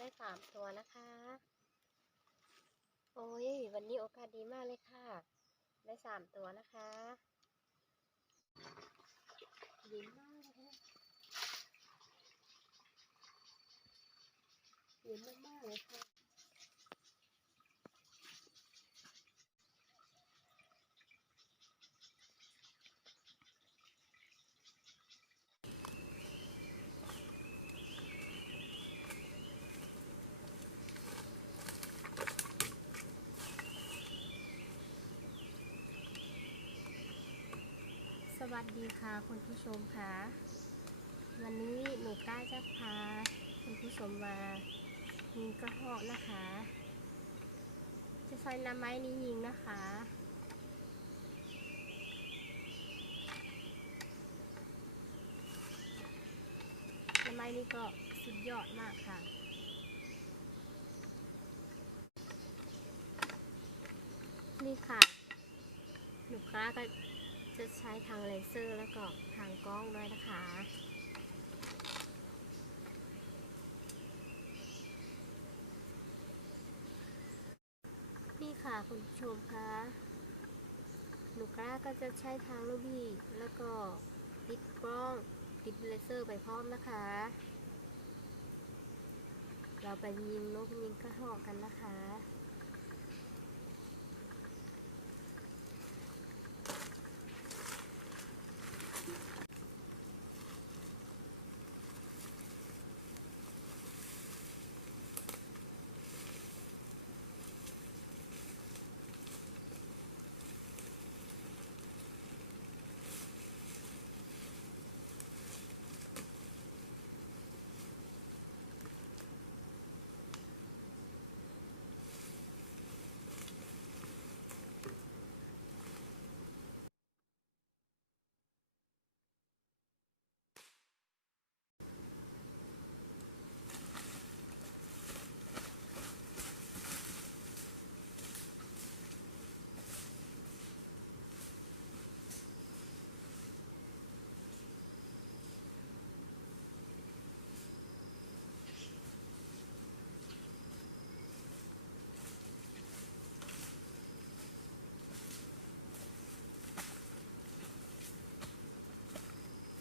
ได้3 ตัวนะคะ โอ้ยวันนี้โอกาสดีมากเลยค่ะ ได้3 ตัวนะคะดีมากเลยดีมากๆเลยค่ะสวัสดีค่ะคุณผู้ชมค่ะวันนี้หนูกล้าจะพาคุณผู้ชมมายิงกระหอกนะคะ จะใช้น้ำไม้นี้ยิงนะคะน้ำไม้นี้ก็สุดยอดมากค่ะนี่ค่ะหนูกล้าก็จะใช้ทางเลเซอร์แล้วก็ทางกล้องด้วยนะคะนี่ค่ะคุณผู้ชมคะหนูกล้าก็จะใช้ทางลูบี้แล้วก็ติดกล้องติดเลเซอร์ไปพร้อมนะคะเราไปยิงนกยิงกระหอกกันนะคะ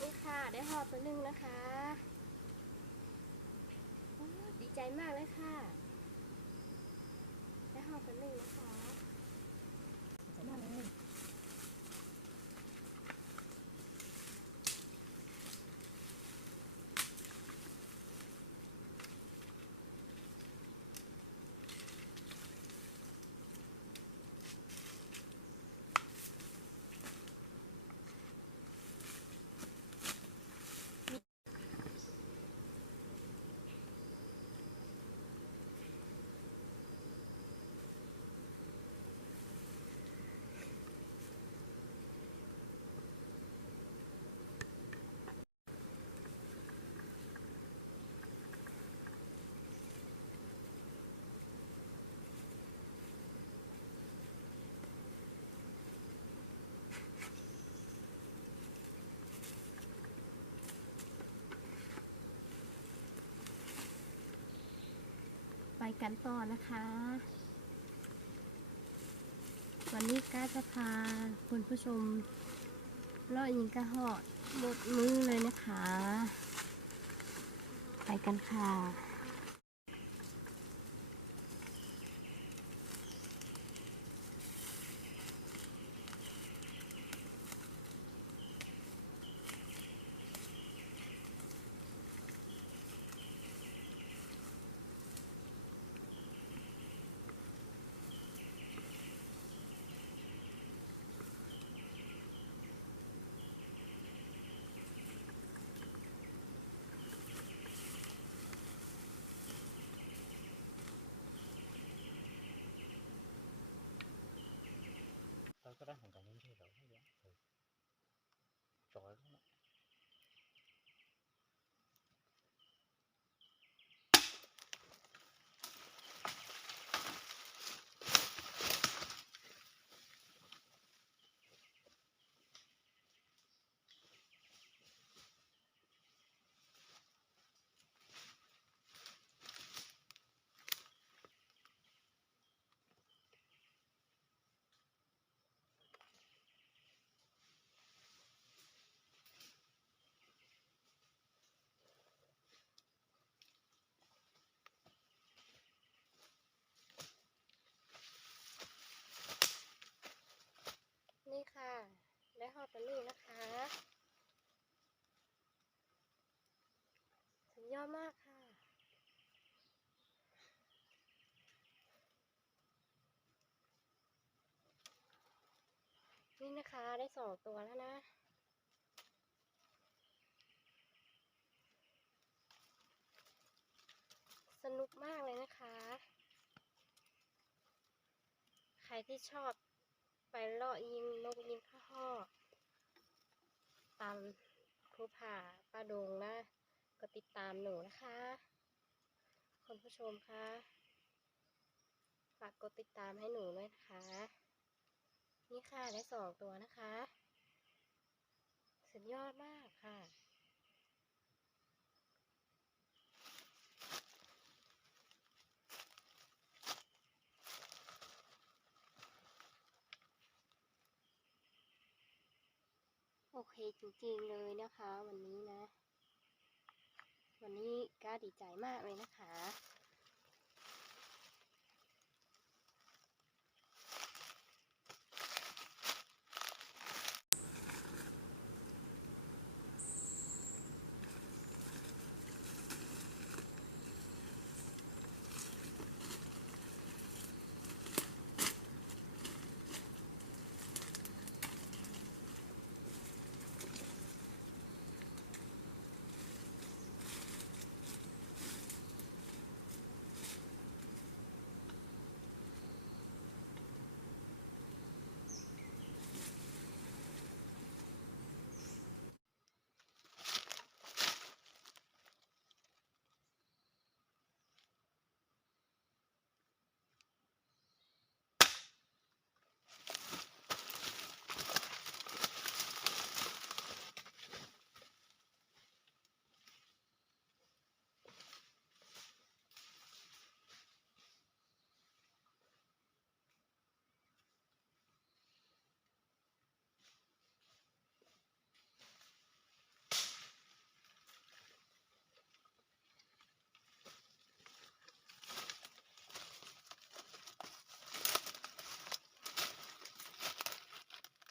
นี่ค่ะได้หอบตัวหนึ่งนะคะดีใจมากเลยค่ะได้หอบตัวหนึ่งนะคะไปกันต่อนะคะ วันนี้ก้าจะพาคุณผู้ชมเลาะยิงกระหอกหมดมือเลยนะคะ ไปกันค่ะ ตัวนี้นะคะสุดยอดมากค่ะนี่นะคะได้2 ตัวแล้วนะสนุกมากเลยนะคะใครที่ชอบไปเลาะยิงนกยิงข้าวหอกตามภูผาป่าดงนะก็ติดตามหนูนะคะคุณผู้ชมคะฝากกดติดตามให้หนูด้วยนะคะนี่ค่ะได้2 ตัวนะคะสุดยอดมากค่ะโอเคจริงๆเลยนะคะวันนี้นะวันนี้ก็ดีใจมากเลยนะคะ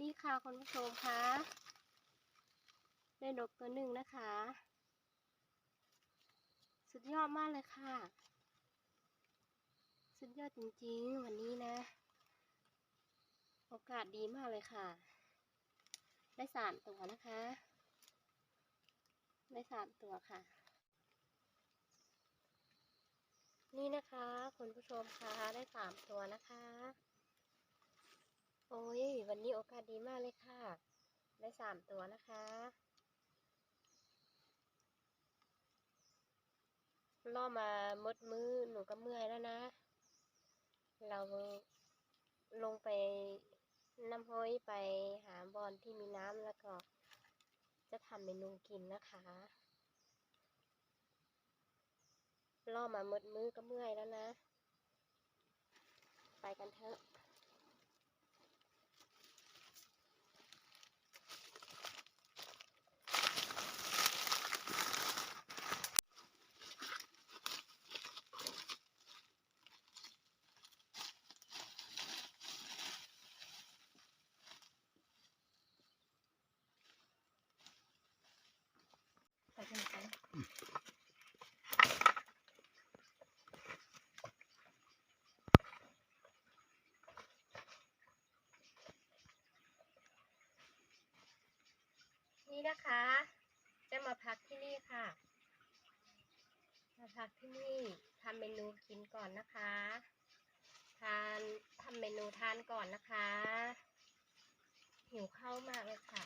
นี่ค่ะคุณผู้ชมคะได้นกตัวหนึ่งนะคะสุดยอดมากเลยค่ะสุดยอดจริงๆวันนี้นะโอกาสดีมากเลยค่ะได้3 ตัวนะคะได้3 ตัวค่ะนี่นะคะคุณผู้ชมคะได้3 ตัวนะคะโอ้ยวันนี้โอกาสดีมากเลยค่ะได้3 ตัวนะคะล่อมาหมดมือหนูก็เมื่อยแล้วนะเราลงไปน้ำห้อยไปหาบอนที่มีน้ำแล้วก็จะทำเมนูกินนะคะล่อมาหมดมือก็เมื่อยแล้วนะไปกันเถอะไปกันเถอะนี่นะคะจะมาพักที่นี่ค่ะมาพักที่นี่ทำเมนูกินก่อนนะคะทำเมนูทานก่อนนะคะหิวข้าวมากเลยค่ะ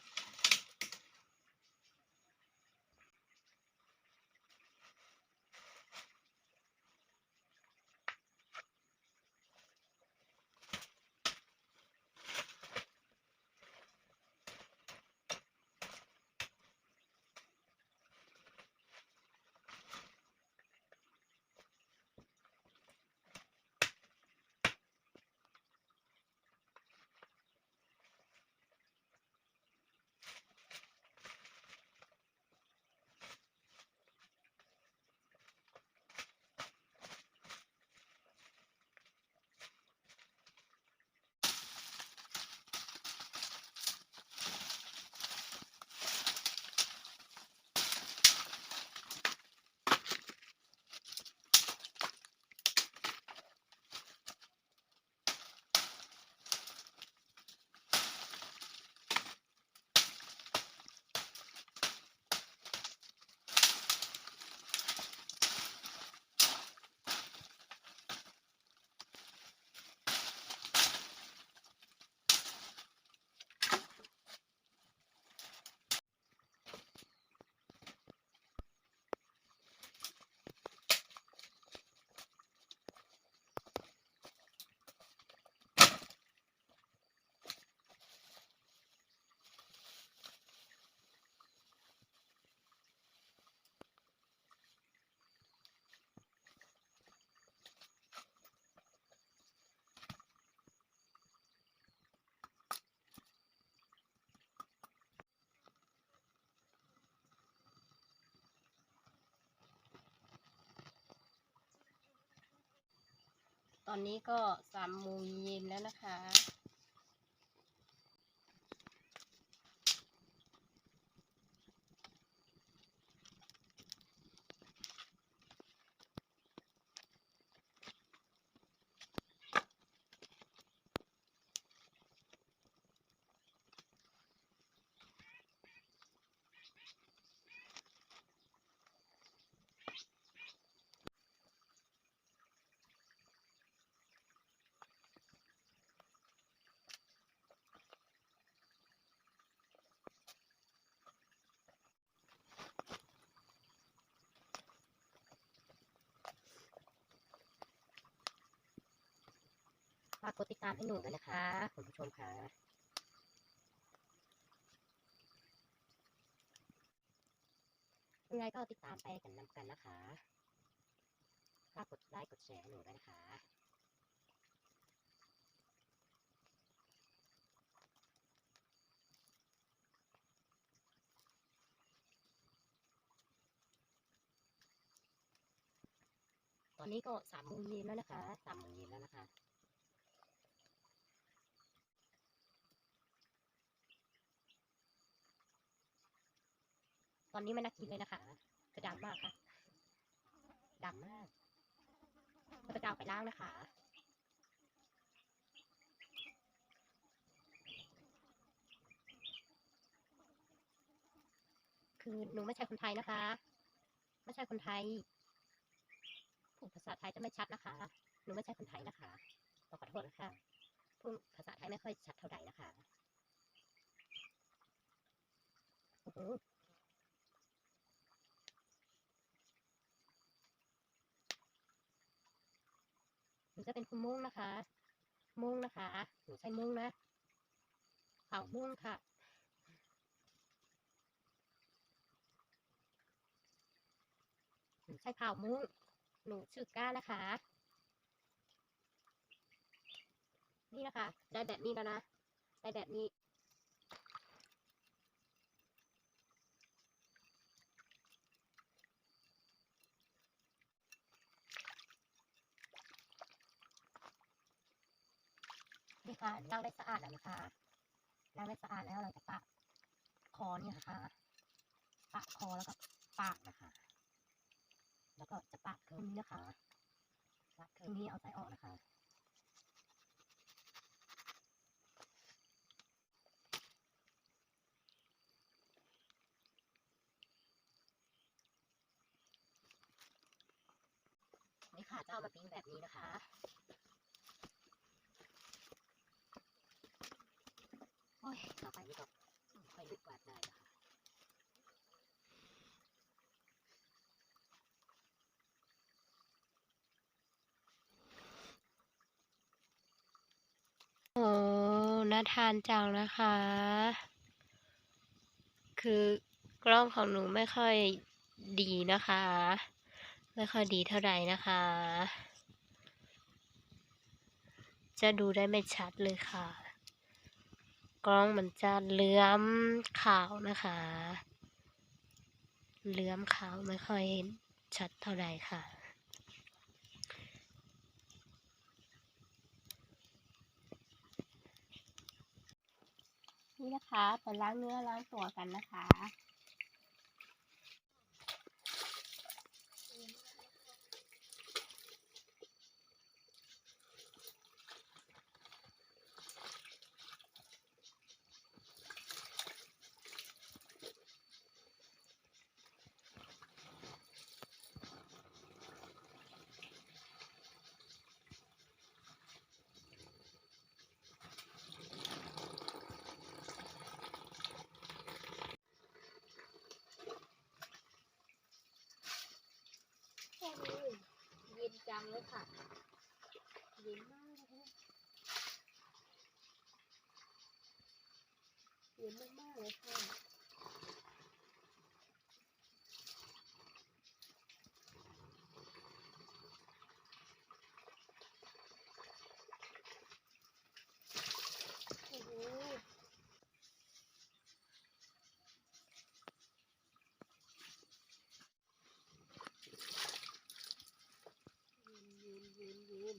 ตอนนี้ก็3 โมงเย็นแล้วนะคะฝากกดติดตามให้หนูด้วยนะคะคุณผู้ชมค่ะยังไงก็ติดตามไปกันนำกันนะคะฝากกดไลค์กดแชร์ให้หนูด้วยนะคะตอนนี้ก็3 โมงเย็นแล้วนะคะ3 โมงเย็นแล้วนะคะตอนนี้ไม่น่ากินเลยนะคะกระดำมากค่ะดำมากก็จะเอาไปล้างนะคะคือหนูไม่ใช่คนไทยนะคะไม่ใช่คนไทยพูดภาษาไทยจะไม่ชัดนะคะหนูไม่ใช่คนไทยนะคะขอโทษนะคะพูดภาษาไทยไม่ค่อยชัดเท่าไหร่นะคะหนูจะเป็นคุณมุ้งนะคะมุ้งนะคะหนูใช่มุ้งนะเผ่ามุ้งค่ะหนูใช่เผ่ามุ้งหนูชื่อก้านะคะนี่นะคะได้แบบนี้แล้วนะได้แบบนี้นี่ค่ะล้างได้สะอาดแล้วนะคะล้างได้สะอาดแล้วเราจะปะคอนี่นะคะปะคอแล้วก็ปากนะคะแล้วก็จะปะเครื่องนี้นะคะปะเครื่องนี้เอาใส่ออกนะคะนี่ค่ะจะเอามาปิ้งแบบนี้นะคะโอ้ยต่อไปนี่ก็ค่อยลุกกวาดได้นะคะโอ้น่าทานจังนะคะ คือกล้องของหนูไม่ค่อยดีนะคะ ไม่ค่อยดีเท่าไหร่นะคะ จะดูได้ไม่ชัดเลยค่ะ กล้องมันจะเหลื่อมขาวนะคะ เหลื่อมขาวไม่ค่อยชัดเท่าไหร่ค่ะ นี่นะคะไปล้างเนื้อล้างตัวกันนะคะแค่นี้เย็นจังเลยค่ะเย็นมากเลยเย็นมากๆเลยค่ะโอ้โหเย็น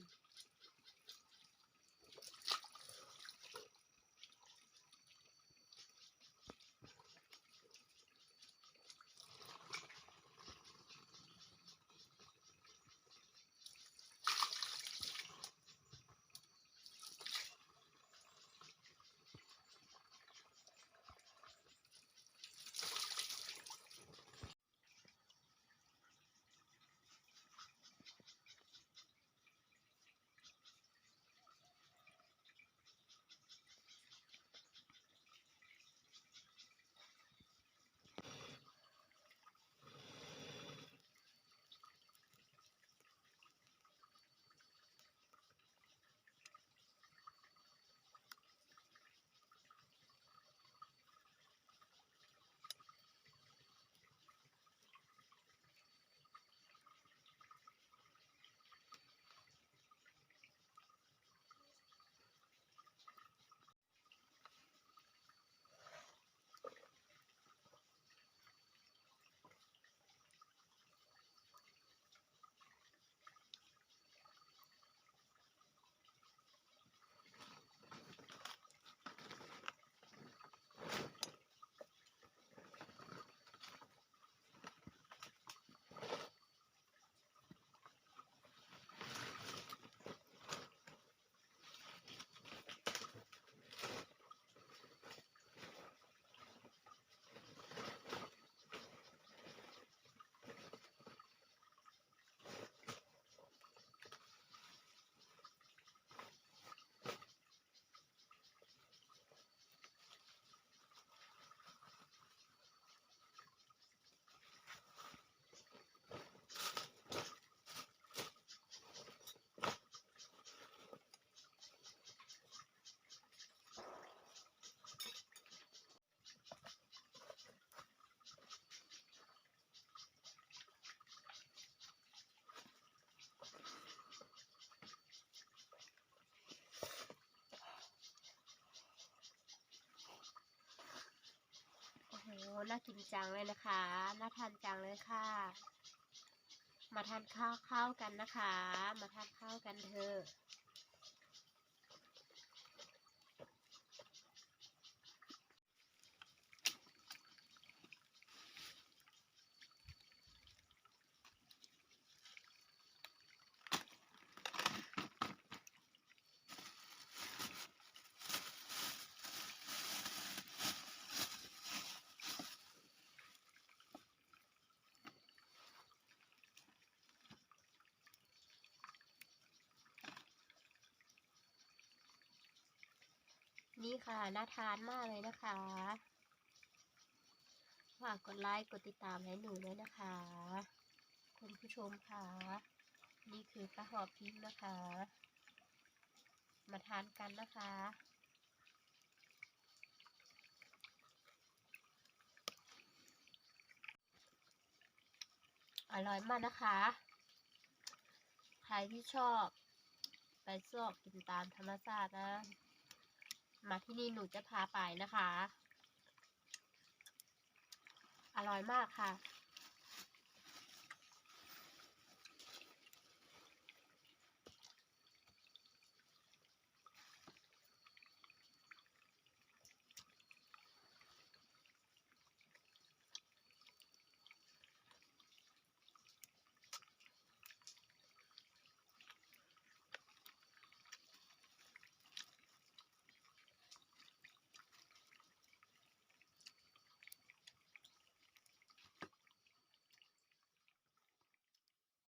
น่ากินจังเลยนะคะน่าทานจังเลยค่ะมาทานข้าวกันนะคะมาทานข้าวกันเถอะนี่ค่ะน่าทานมากเลยนะคะฝากกดไลค์กดติดตามให้หนูด้วยนะคะคุณผู้ชมค่ะนี่คือกระหอบพริกนะคะมาทานกันนะคะอร่อยมากนะคะใครที่ชอบไปซอกกินตามธรรมชาตินะมาที่นี่หนูจะพาไปนะคะอร่อยมากค่ะ